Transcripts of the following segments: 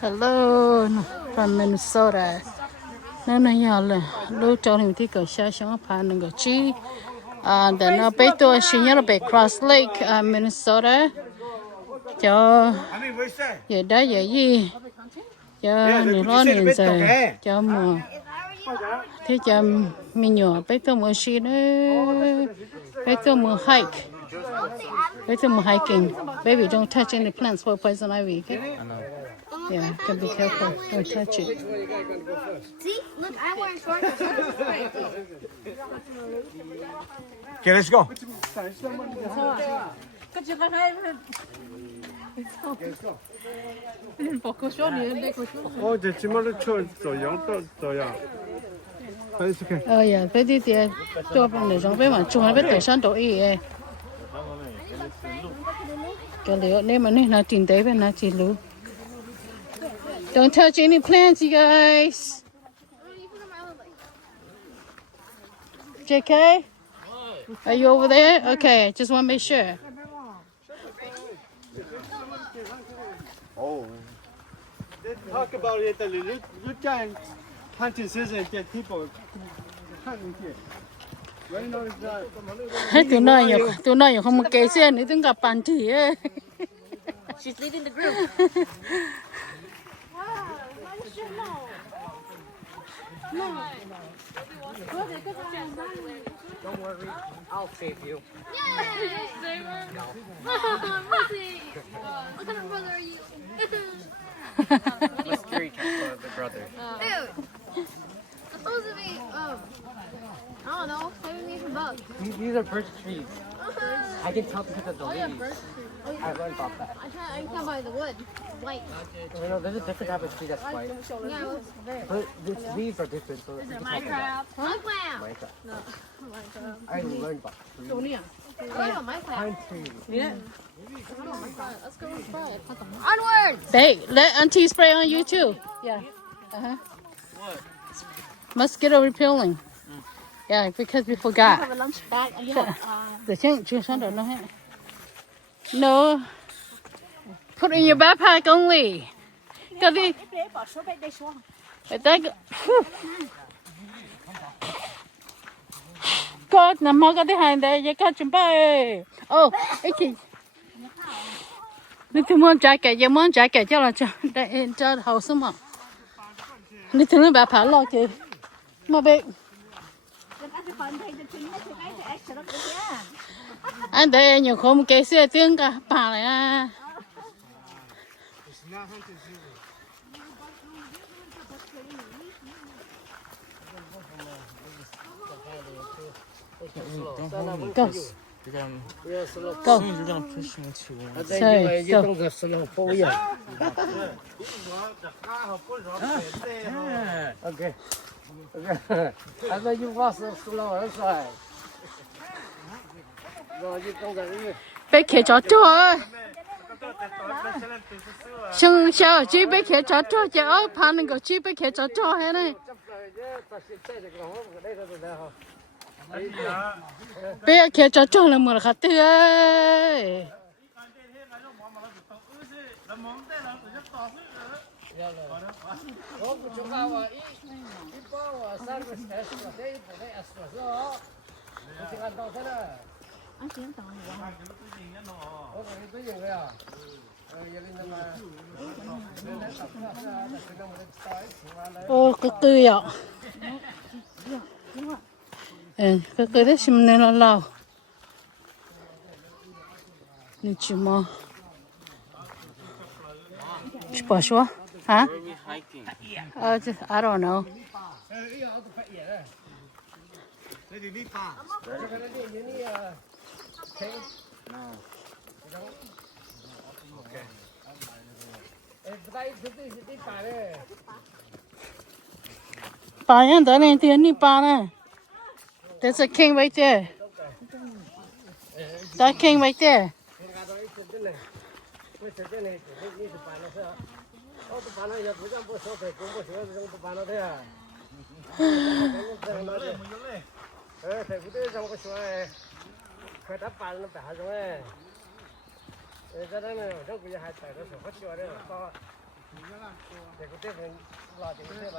Hello, from Minnesota. Nó nhỏ là lúc cho mình thì có xa xong phá nó có chi. Để nó bé tôi sinh nhớ là bé Crosslake, Minnesota. Cho giờ đó giờ gì? Cho nhiều lo nhiều giờ cho mà thế cho mình nhỏ bé tôi mua xí nữa. Bé tôi mua hike. Bé tôi mua hiking. Baby, don't touch any plants for poison ivy, okay? Yeah, gotta be careful. Don't touch it. See, look, I'm wearing shorts. Okay, let's go. Oh yeah, bé đi tiệt, tôi bên này trong bé mà chung hai bé tự sản đồ ý ấy. Cái liệu nếu mà này là tiền tế bên là chỉ lú. Don't touch any plants, you guys. JK, are you over there? Okay, just want to make sure. Oh. They talk about it a little. You can hunting season get people hunting here. Right now is that. Hết tụi nó không một cái xe nữa, từng gặp bạn thì ấy. She's leading the group. Don't worry, I'll save you. Yay! Mercy! What kind of brother are you? I'm a scary brother. Dude! I'm supposed to be, I don't know, saving me from bugs. These are birch trees. I can tell because of the Oh yeah, leaves. birch tree. Oh, I yeah. learned about that. I can tell by the wood. It's white. You know, there's a different type of tree that's white. Yeah, it looks very But its leaves are different. So it's Minecraft. Minecraft. No. I learned about trees. What about Minecraft? Pine trees. Let's go try it. Onward! Hey, let Auntie spray on you too. Yeah. Uh-huh. What? Mosquito repelling. Yeah, because we forgot. Have a lunch bag. The thing chưa xong rồi nó hết. No. Put in your backpack only. Cái đi. Phải tay. Có nằm mơ cái thứ hai đây, vậy có chuẩn bị. Oh, cái gì? Nếu muốn jacket, giờ muốn jacket cho là cho hậu số mà. Nếu thử bà phá lo kì. Mà bị. Anh đây nhiều không cái xe tiếng cả bà này à. Go. Go. You're gonna push me to one. Sorry, go. Okay. I thought you lost the slow. I'm sorry. Rồi you không cần Bé kia chó chó. Xong sao chỉ bé kia chó chó chứ ở pan cái chỉ bé kia chó chó hết này. Bé kia chó chó là một khát tươi. Ô, cái tươi ạ. Cái tươi đấy xem nên là lâu. Nên chỉ mà. Chỉ bảo sao? Hả? I don't know. Bà nhân tới lên tiền đi bà này. There's a king right there. That king right there. 这个人拉这个吧，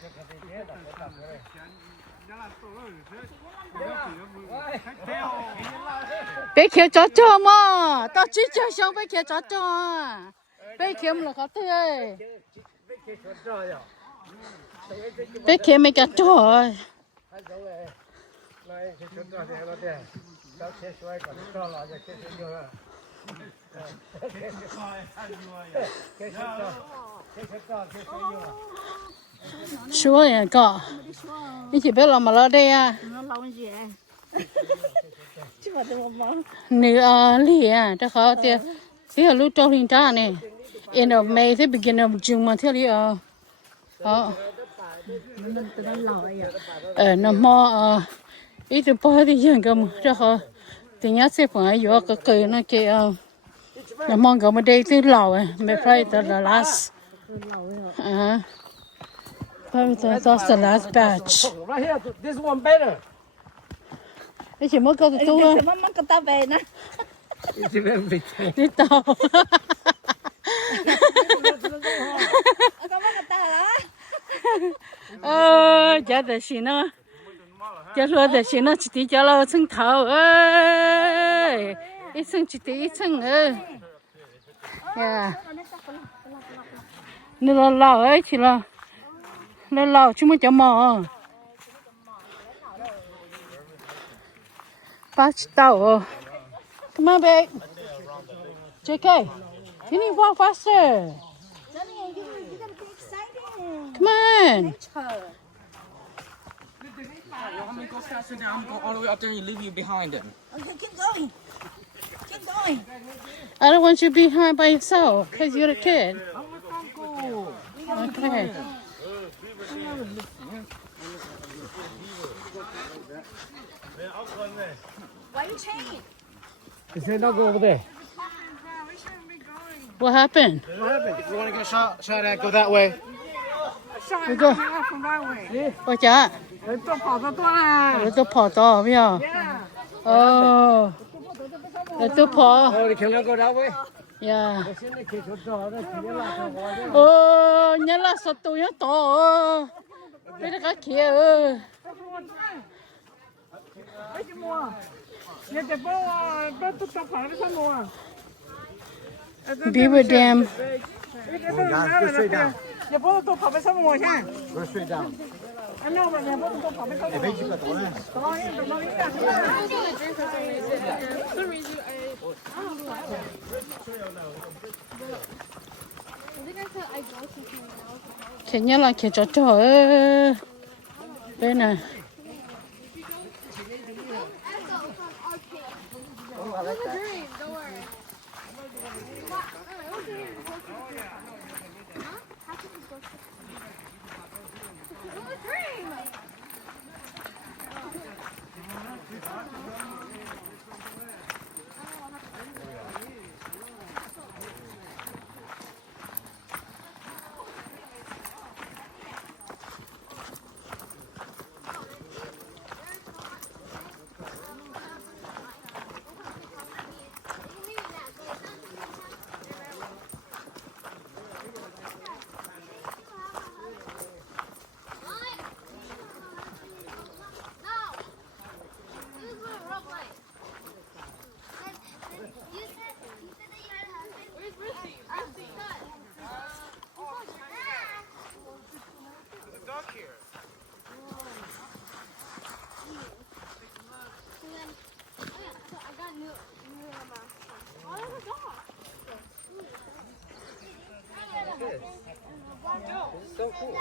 这个得别的，别打过来。bé kia chó chó mà tao chỉ cho xong bé kia chó chó bé kia mà có thế bé kia mấy cái chó chúa ya có你去别老嘛了的呀nửa lìa đó khó thì lúc trong hình tra này in ở May thế begin of June mà thế lìa nó mò ít từ bao thì dân cái đó khó thì nhớ sẽ phải vô cái cây nó kia nó mong cái mà đây từ lâu mới phải từ the last that's the last batch. Right here, this one better. Cái chỉ mới có từ tu thôi. Mama kata về nè. Đi tàu. Chả được gì nữa. Chả luôn được gì nữa, chỉ đi cho nó chân thầu ơi. Ít chân chỉ đi ít chân ơi. Yeah. Nó lâu ấy chỉ là. Nó lâu chúng mới cho mò. Bắt tàu. Come on, babe. JK, can you walk faster? Come on. How many go faster now? I'm going all the way up there and you leave you behind them. Okay, keep going. Keep going. I don't want you behind by yourself because you're a kid. Okay. Why you change? He said not go over there. What happened? If you want to get shot at, go that way. We go. Ôi chà. Tôi跑到bây giờ. Oh. Tôi跑. Oh, they cannot go that way. Yeah. They send the kids to draw. That's the last one. Oh, nhớ là sao tôi nhớ to. Bây giờ cái kia ơi. Beaver Dam. Go straight down. Go straight down. Cái nhớ là cái chỗ chỗ ơi. Bên này. It's so cool.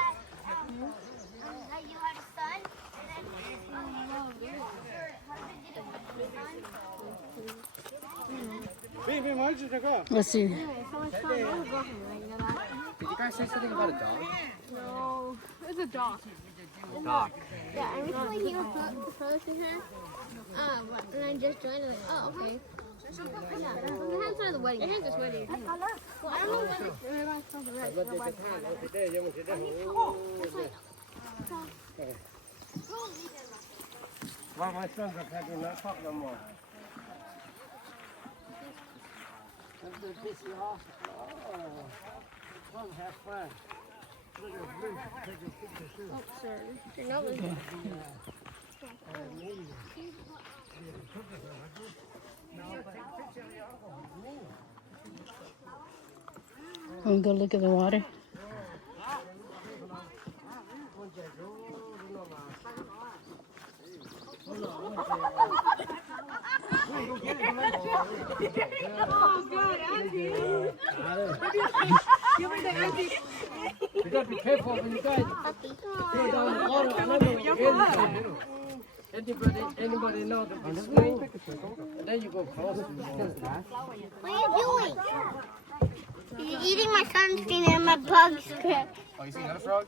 You had a son, and then Let's see. Did you guys say something about a dog? no, it's a dog. Dog. Yeah, and recently he was proposed to her. And I just joined. Like, oh, okay. Yeah, the hands are the wedding. Your hands are sweaty. Well, I don't know when they're going to the red. Well, my sons are having that fuck no more. And go look at the water. You gotta be careful when you guys go down the water. I know anybody know the school? And then you go cross. What are you doing? He's eating my sunstein and my bug's crap. Oh, you see another frog?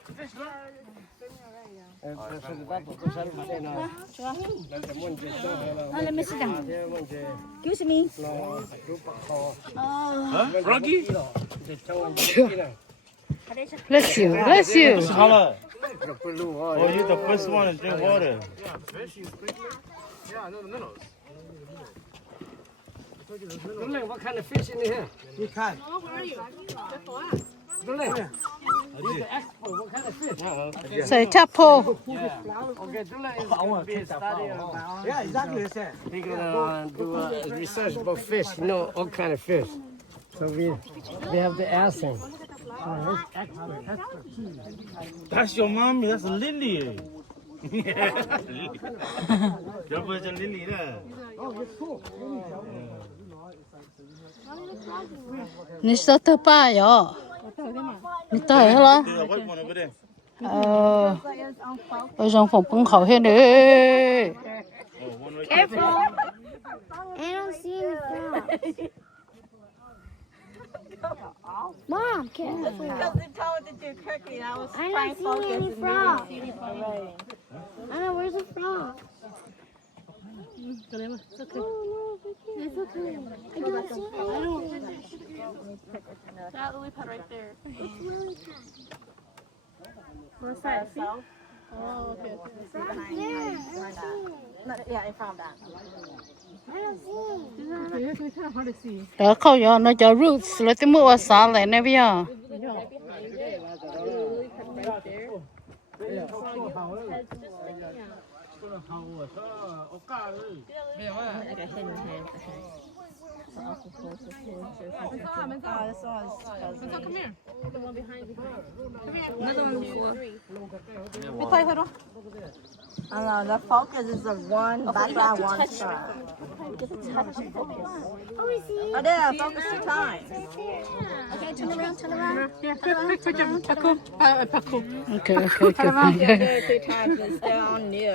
Let me sit down. Excuse me. Huh? Froggy? Bless you, bless you. Color. Oh, you're the first one to drink water. Yeah, I know the minnows. What kind of fish in here? You can't. You're the expert. What kind of fish? Say tapo. Okay, Dula is be a study about. Yeah, exactly the same. He's gonna do a research about fish. You know all kind of fish. So we have to ask him. That's your mommy. That's a lily. Your bird a lily there. Ni sao tao ba yo? Ni tao hả? There's a white one over there. Ở trong phòng bưng khẩu hết đấy. Oh, one right Careful. I don't see any frogs. Mom, careful. Because they told to do cooking, I was I trying don't to see focus any and frogs. didn't see anything. I know, where's the frog? It's okay. I don't see anything. That lily pad right there. It's really What side? Oh, okay. Yeah, Yeah, in front of that. I don't see it. It's kind of hard to see. Đó khẩu yo nó cho roots lấy tới mua xả lại nè bây giờ. Come here. The one behind you. Come here. Another one before. You play fiddle? I don't know, the focus is the one background one shot. Oh, we see it. Oh, there, focus 2 times. Okay, turn around, turn around. Okay, okay, okay. Turn around, 3 times, it's still on you.